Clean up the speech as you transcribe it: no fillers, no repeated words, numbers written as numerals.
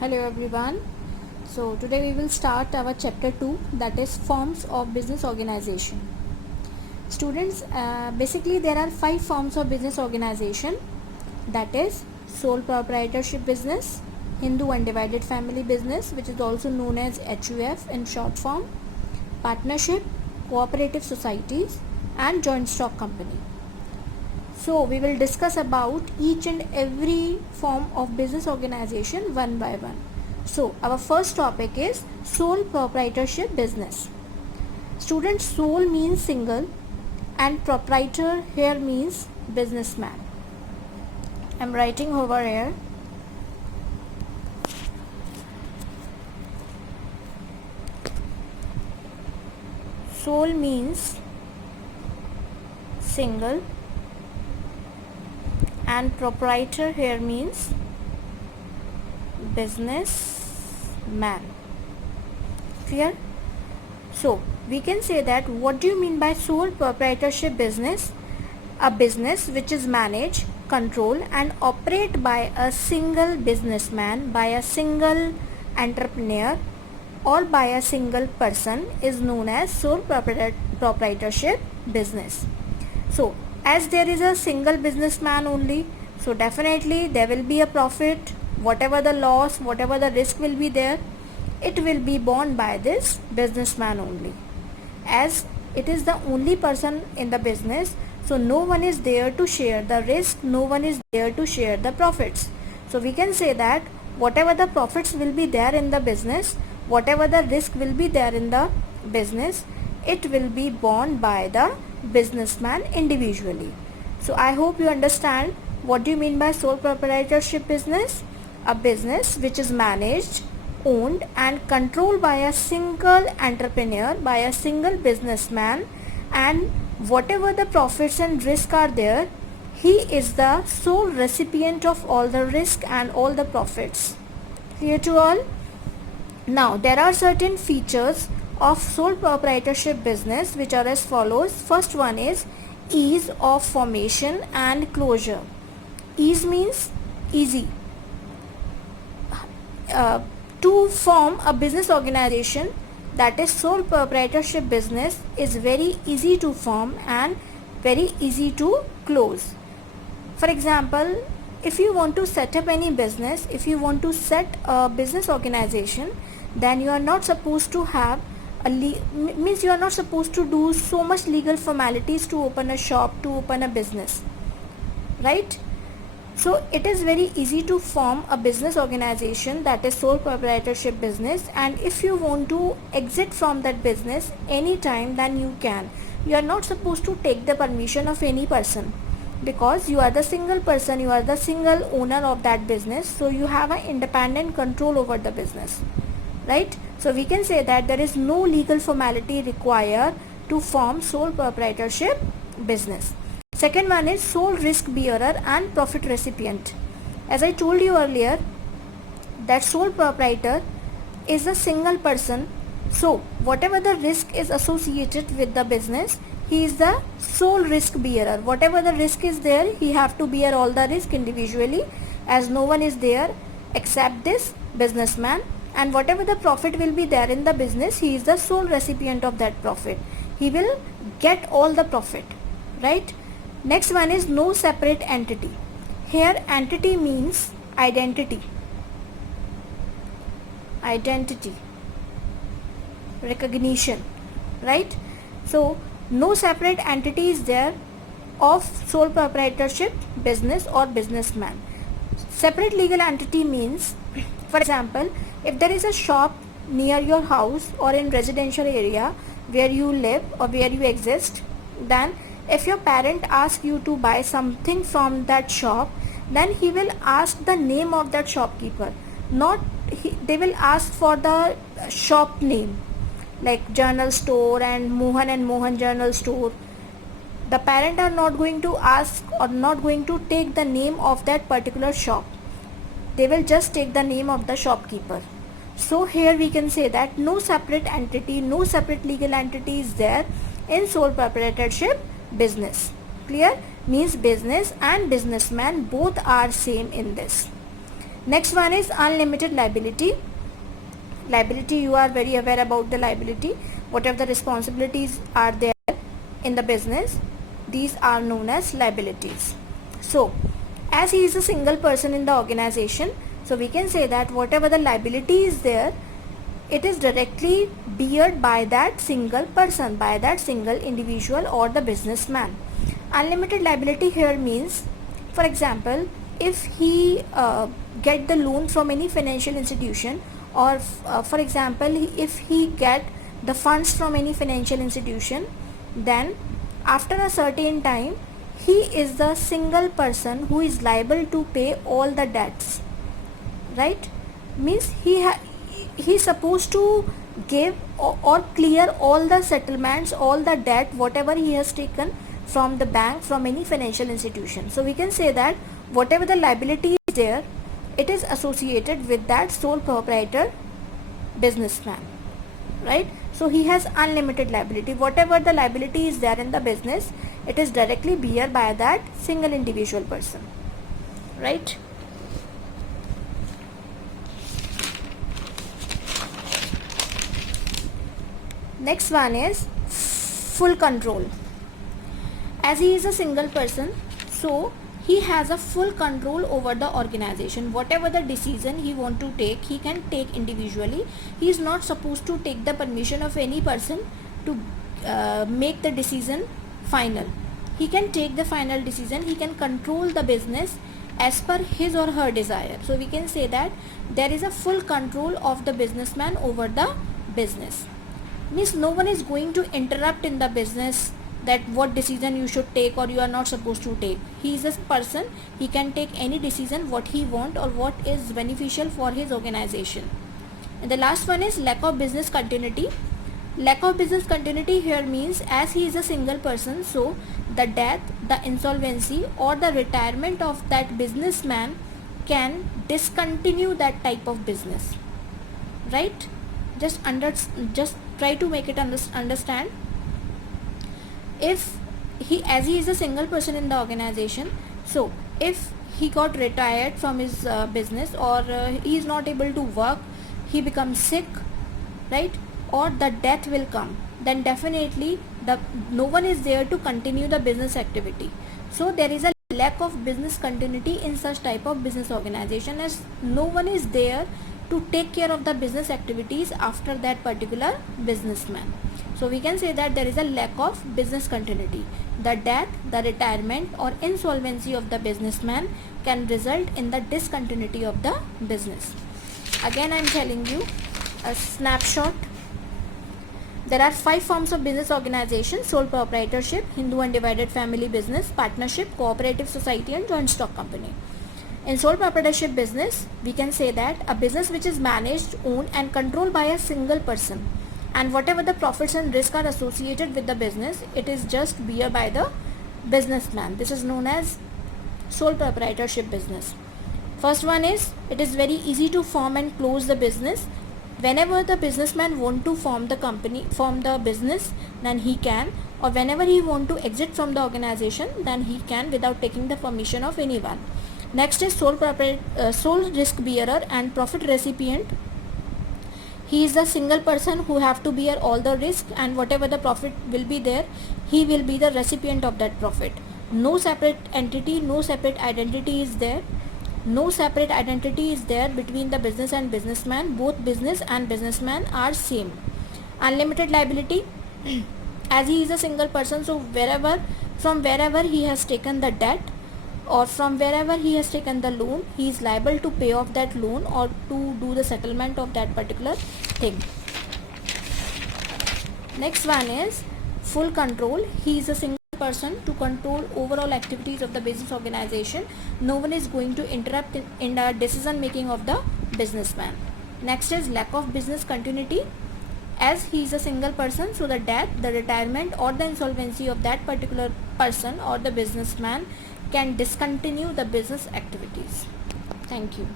Hello everyone. So today we will start our chapter 2, that is forms of business organization. Students, basically there are 5 forms of business organization, that is sole proprietorship business, Hindu undivided family business, which is also known as HUF in short form, partnership, cooperative societies and joint stock company. So we will discuss about each and every form of business organization one by one. So our first topic is sole proprietorship business. Students, sole means single and proprietor here means businessman. I am writing over here. Sole means single and proprietor here means businessman. Clear? So we can say that what do you mean by sole proprietorship business? A business which is managed, controlled and operated by a single businessman, by a single entrepreneur or by a single person is known as sole proprietorship business. So as there is a single businessman only, so definitely there will be a profit. Whatever the loss, whatever the risk will be there, it will be borne by this businessman only. As it is the only person in the business, so no one is there to share the risk, no one is there to share the profits. So we can say that whatever the profits will be there in the business, whatever the risk will be there in the business, it will be borne by the businessman individually. So I hope you understand what do you mean by sole proprietorship business? A business which is managed, owned and controlled by a single entrepreneur, by a single businessman, and whatever the profits and risk are there, he is the sole recipient of all the risk and all the profits. Clear to all? Now there are certain features of sole proprietorship business which are as follows. First one is ease of formation and closure. Ease means easy. To form a business organization, that is sole proprietorship business, is very easy to form and very easy to close. For example, if you want to set up any business, if you want to set a business organization, then you are not supposed to have means you are not supposed to do so much legal formalities to open a shop, to open a business, right? So it is very easy to form a business organization, that is sole proprietorship business, and if you want to exit from that business anytime, then you can. You are not supposed to take the permission of any person, because you are the single person, you are the single owner of that business, so you have an independent control over the business, right? So we can say that there is no legal formality required to form sole proprietorship business. Second one is sole risk bearer and profit recipient. As I told you earlier, that sole proprietor is a single person, so whatever the risk is associated with the business, he is the sole risk bearer. Whatever the risk is there, he have to bear all the risk individually, as no one is there except this businessman, and whatever the profit will be there in the business, he is the sole recipient of that profit. He will get all the profit, right? Next one is no separate entity. Here entity means identity, recognition, right? So no separate entity is there of sole proprietorship business or businessman. Separate legal entity means, for example, if there is a shop near your house or in residential area where you live or where you exist, then if your parent asks you to buy something from that shop, then he will ask the name of that shopkeeper. They will ask for the shop name, like journal store and Mohan journal store. The parent are not going to ask or not going to take the name of that particular shop. They will just take the name of the shopkeeper. So here we can say that no separate entity, no separate legal entity is there in sole proprietorship business. Clear? Means business and businessman both are same in this. Next one is unlimited liability. Liability, you are very aware about the liability. Whatever the responsibilities are there in the business, these are known as liabilities. So as he is a single person in the organization, so we can say that whatever the liability is there, it is directly beared by that single person, by that single individual or the businessman. Unlimited liability here means, for example, if he get the loan from any financial institution, or for example, if he get the funds from any financial institution, then after a certain time he is the single person who is liable to pay all the debts, right? Means he is supposed to give or clear all the settlements, all the debt whatever he has taken from the bank, from any financial institution. So we can say that whatever the liability is there, it is associated with that sole proprietor businessman, right? So he has unlimited liability. Whatever the liability is there in the business, it is directly bear by that single individual person, right? Next one is full control. As he is a single person, so he has a full control over the organization. Whatever the decision he want to take, he can take individually. He is not supposed to take the permission of any person to make the decision final. He can take the final decision. He can control the business as per his or her desire. So we can say that there is a full control of the businessman over the business. Means no one is going to interrupt in the business that what decision you should take or you are not supposed to take. He is a person, he can take any decision what he want or what is beneficial for his organization. And the last one is lack of business continuity. Lack of business continuity here means, as he is a single person, so the death, the insolvency or the retirement of that businessman can discontinue that type of business, right? Just try to make it understand. If as he is a single person in the organization, so if he got retired from his business, or he is not able to work, he becomes sick, right, or the death will come, then definitely no one is there to continue the business activity. So there is a lack of business continuity in such type of business organization, as no one is there to take care of the business activities after that particular businessman. So we can say that there is a lack of business continuity. The death, the retirement or insolvency of the businessman can result in the discontinuity of the business. Again I am telling you a snapshot. There are 5 forms of business organization: sole proprietorship, Hindu undivided family business, partnership, cooperative society and joint stock company. In sole proprietorship business, we can say that a business which is managed, owned and controlled by a single person, and whatever the profits and risk are associated with the business, it is just bear by the businessman. This is known as sole proprietorship business. First one is, it is very easy to form and close the business. Whenever the businessman want to form the business, then he can, or whenever he want to exit from the organization, then he can without taking the permission of anyone. Next is sole risk bearer and profit recipient. He is the single person who have to bear all the risk, and whatever the profit will be there, he will be the recipient of that profit. No separate entity, no separate identity is there. No separate identity is there between the business and businessman. Both business and businessman are same. Unlimited liability. As he is a single person, so from wherever he has taken the debt, or from wherever he has taken the loan, he is liable to pay off that loan or to do the settlement of that particular thing. Next one is full control. He is a single person to control overall activities of the business organization. No one is going to interrupt in the decision making of the businessman. Next is lack of business continuity. As he is a single person, so the death, the retirement or the insolvency of that particular person or the businessman can discontinue the business activities. Thank you.